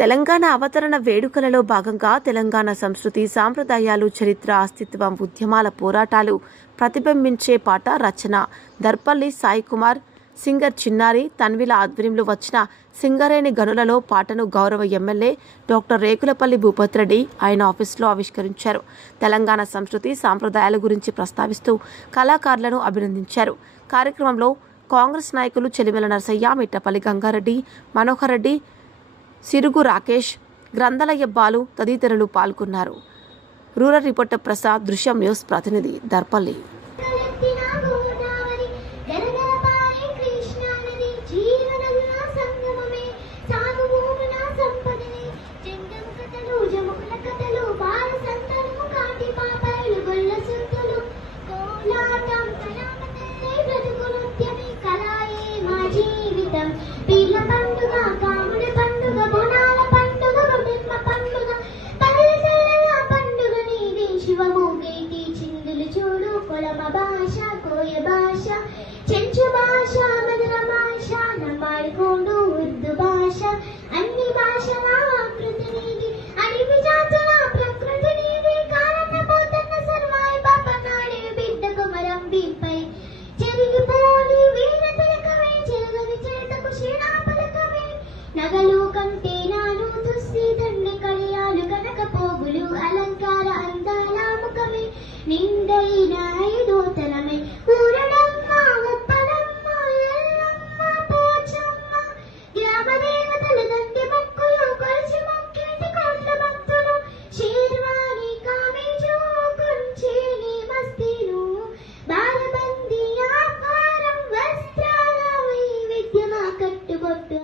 తెలంగాణ అవతరణ వేడుకలలో భాగంగా తెలంగాణ సంస్కృతి సాంప్రదాయాలు చరిత్ర అస్తిత్వం ఉద్యమాల పోరాటాలు ప్రతిబింబించే పాట రచన. దర్పల్లి సాయి కుమార్ సింగర్ చిన్నారి తన్విల ఆధ్వర్యంలో వచ్చిన సింగరేణి గనులలో పాటను గౌరవ ఎమ్మెల్యే డాక్టర్ రేకులపల్లి భూపత్ రెడ్డి ఆయన ఆఫీసులో ఆవిష్కరించారు. తెలంగాణ సంస్కృతి సాంప్రదాయాల గురించి ప్రస్తావిస్తూ కళాకారులను అభినందించారు. కార్యక్రమంలో కాంగ్రెస్ నాయకులు చెలిమెల నరసయ్య మిట్టపల్లి గంగారెడ్డి మనోహర్ రెడ్డి సిరుగు రాకేష్ గ్రంథలయ్య బాలు తదితరులు పాల్గొన్నారు. రూరల్ రిపోర్టర్ ప్రసాద్ దృశ్యం న్యూస్ ప్రతినిధి దర్పల్లి. കുളമ ഭാഷ കോയ ഭാഷ ചെഞ്ചു ഭാഷ